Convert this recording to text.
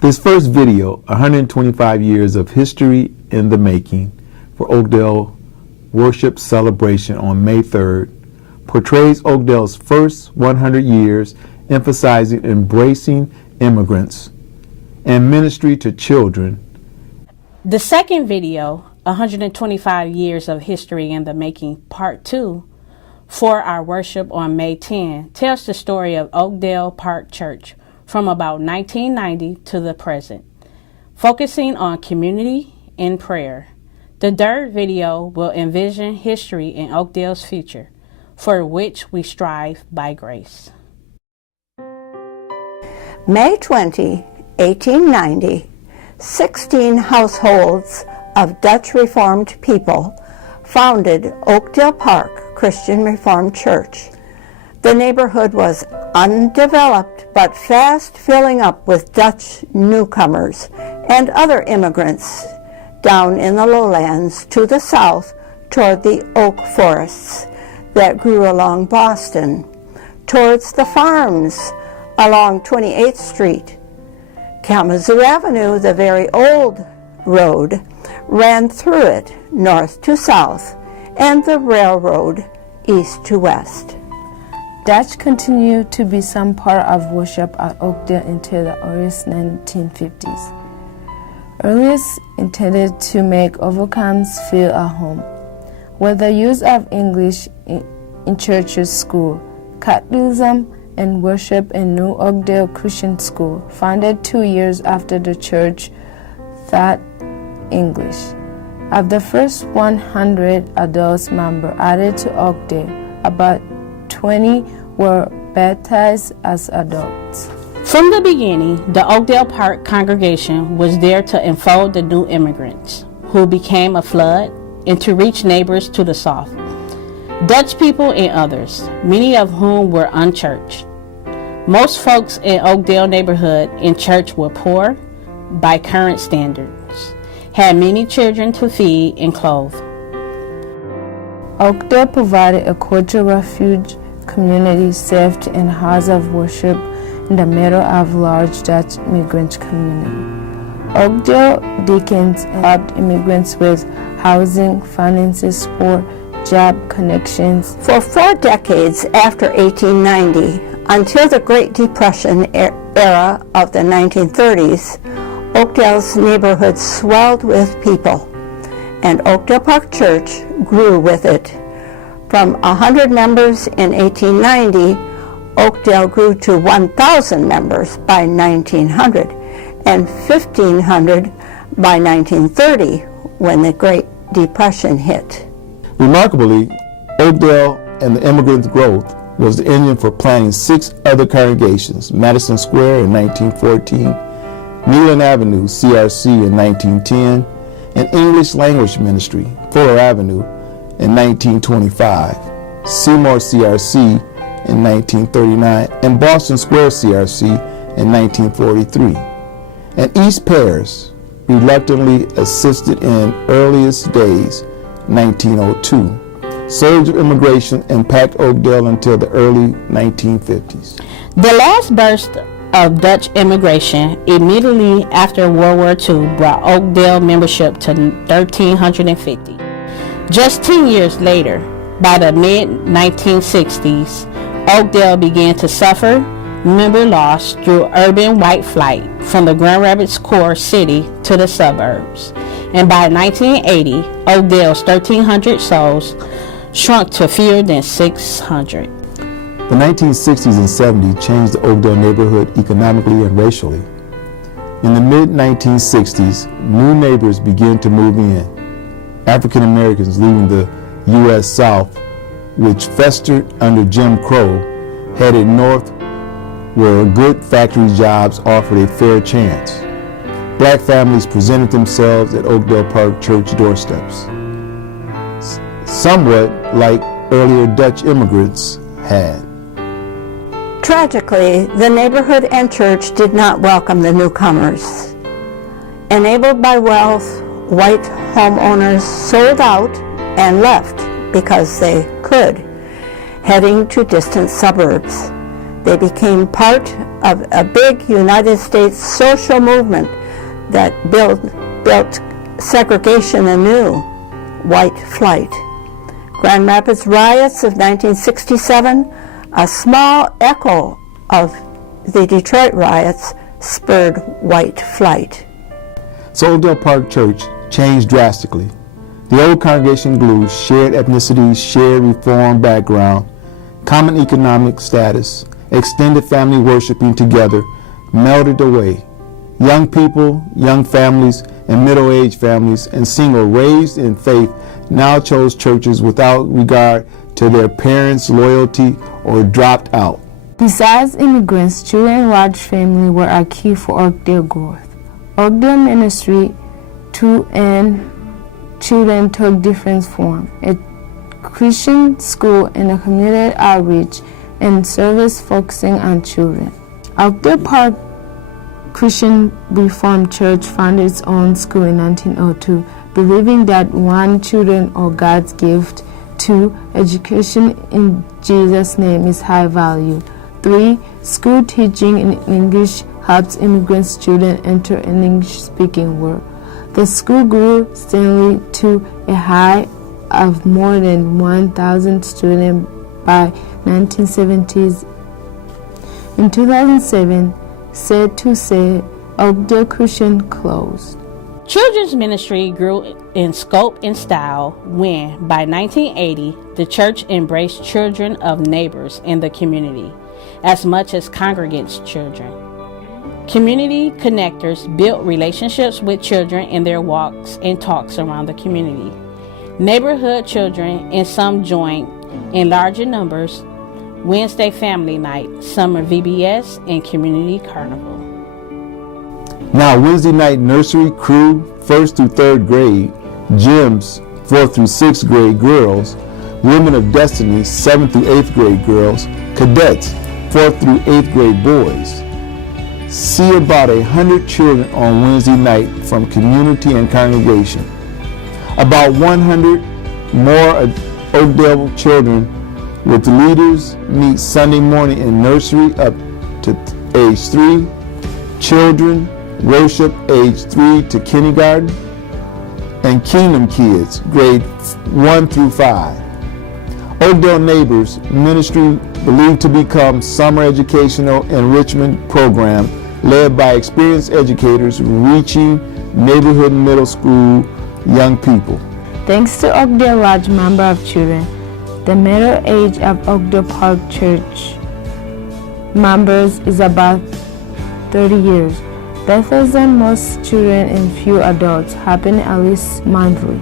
This first video, 125 years of history in the making for Oakdale Worship Celebration on May 3rd, portrays Oakdale's first 100 years, emphasizing embracing immigrants and ministry to children. The second video, 125 years of history in the making, part 2, for our worship on May 10, tells the story of Oakdale Park Church from about 1990 to the present, focusing on community and prayer. The third video will envision history in Oakdale's future, for which we strive by grace. May 20, 1890, 16 households of Dutch Reformed people founded Oakdale Park Christian Reformed Church. The neighborhood was undeveloped but fast filling up with Dutch newcomers and other immigrants down in the lowlands to the south toward the oak forests that grew along Boston, towards the farms along 28th Street. Kalamazoo Avenue, the very old road, ran through it north to south, and the railroad east to west. Dutch continued to be some part of worship at Oakdale until the early 1950s. Earliest intended to make Overcomers feel at home. With the use of English in churches, school, Catholicism, and worship in New Oakdale Christian School, founded 2 years after the church taught English. Of the first 100 adults members added to Oakdale, about 20 were baptized as adults. From the beginning, the Oakdale Park congregation was there to enfold the new immigrants, who became a flood, and to reach neighbors to the south, Dutch people and others, many of whom were unchurched. Most folks in Oakdale neighborhood in church were poor by current standards, had many children to feed and clothe. Oakdale provided a cultural refuge community, saved and house of worship in the middle of large Dutch immigrant community. Oakdale deacons helped immigrants with housing, finances, sport, job connections. For 4 decades after 1890, until the Great Depression era of the 1930s, Oakdale's neighborhood swelled with people, and Oakdale Park Church grew with it. From 100 members in 1890, Oakdale grew to 1,000 members by 1900 and 1,500 by 1930 when the Great Depression hit. Remarkably, Oakdale and the immigrants' growth was the engine for planting 6 other congregations: Madison Square in 1914, Neyland Avenue, CRC in 1910, and English Language Ministry, Fuller Avenue in 1925, Seymour CRC in 1939, and Boston Square CRC in 1943. And East Paris reluctantly assisted in earliest days, 1902. Surge of immigration impacted Oakdale until the early 1950s. The last burst of Dutch immigration immediately after World War II brought Oakdale membership to 1,350. Just 10 years later, by the mid-1960s, Oakdale began to suffer member loss through urban white flight from the Grand Rapids core city to the suburbs. And by 1980, Oakdale's 1,300 souls shrunk to fewer than 600. The 1960s and 70s changed the Oakdale neighborhood economically and racially. In the mid-1960s, new neighbors began to move in. African Americans leaving the U.S. South, which festered under Jim Crow, headed north where good factory jobs offered a fair chance. Black families presented themselves at Oakdale Park Church doorsteps, somewhat like earlier Dutch immigrants had. Tragically, the neighborhood and church did not welcome the newcomers. Enabled by wealth, white homeowners sold out and left because they could, heading to distant suburbs. They became part of a big United States social movement that built segregation anew, white flight. Grand Rapids riots of 1967, a small echo of the Detroit riots, spurred white flight. So Oakdale Park Church changed drastically. The old congregation glue, shared ethnicities, shared reform background, common economic status, extended family worshiping together, melted away. Young people, young families, and middle-aged families and single raised in faith now chose churches without regard to their parents' loyalty or dropped out. Besides immigrants, children and large family were a key for Oakdale growth. Oakdale ministry to and children took different forms: a Christian school and a community outreach and service focusing on children. Oakdale Park Christian Reformed Church founded its own school in 1902, believing that one, children are God's gift; 2, education in Jesus' name is high value; 3, school teaching in English helps immigrant students enter an English-speaking world. The school grew steadily to a high of more than 1,000 students by 1970s. In 2007, sad to say, Oakdale Christian closed. Children's ministry grew in scope and style when, by 1980, the church embraced children of neighbors in the community as much as congregants' children. Community connectors built relationships with children in their walks and talks around the community. Neighborhood children and some joined in larger numbers Wednesday family night, summer VBS, and community carnival. Now Wednesday night nursery crew, 1st through 3rd grade, gyms, 4th through 6th grade girls, women of destiny, 7th through 8th grade girls, cadets, 4th through 8th grade boys. See about 100 children on Wednesday night from community and congregation. About 100 more Oakdale children with leaders meet Sunday morning in nursery up to age 3, children worship age 3 to kindergarten, and Kingdom kids grade 1 through 5. Oakdale Neighbors Ministry believed to become summer educational enrichment program led by experienced educators reaching neighborhood middle school young people. Thanks to Oakdale large number of children, the middle age of Oakdale Park Church members is about 30 years. Baptism most children and few adults happen at least monthly.